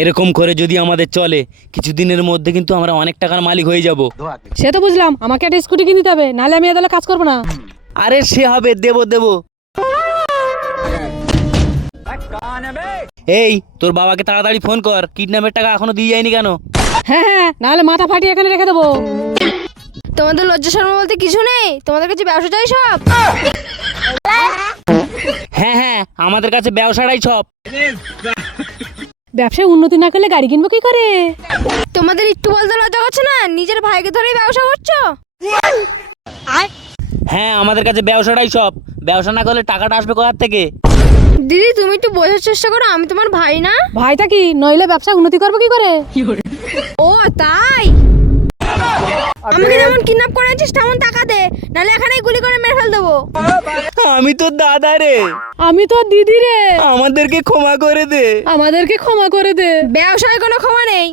এরকম করে যদি আমাদের চলে কিছুদিনের মধ্যে কিন্তু আমরা অনেক টাকার মালিক হয়ে যাব। সে তো বুঝলাম, আমাকে একটা স্কুটি কিনে দিতে হবে, নাহলে আমি এদালে কাজ করবো না। আরে সে হবে, দেবো দেবো। এই তোর বাবাকে তাড়াতাড়ি ফোন কর, কিডন্যাপের টাকা এখনো দিয়ে যায়নি কেন? হ্যাঁ হ্যাঁ, নাহলে মাথা ফাটিয়ে এখানে রেখে দেবো। তোমাদের লজ্জা শর্মা বলতে কিছু নেই? তোমাদের কাছে ব্যবসা চাই সব? হ্যাঁ হ্যাঁ, আমাদের কাছে ব্যবসাটাই সব। ব্যবসায় উন্নতি না করলে গাড়ি কিনবো কি করে? তোমাদের একটু বলতে লজ্জা করছে না? নিজের ভাইকে ধরেই ব্যবসা করছো? হ্যাঁ, আমাদের কাছে ব্যবসাটাই সব। ব্যবসা না করলে টাকাটা আসবে কোথা থেকে? দিদি তুমি একটু বোঝার চেষ্টা করো, আমি তোমার ভাই না? ভাইটা কি, নইলে ব্যবসায় উন্নতি করবো কি করে? ও তাই? আমাকে যেমন কিডন্যাপ করে আছিস তেমন টাকা দে, নাহলে এখানেই গুলি করে মেরে ফেল দেবো। আমি তো দাদা রে, আমি তো দিদি রে, আমাদেরকে ক্ষমা করে দে। আমাদেরকে ক্ষমা করে দে। ব্যবসায় কোনো ক্ষমা নেই।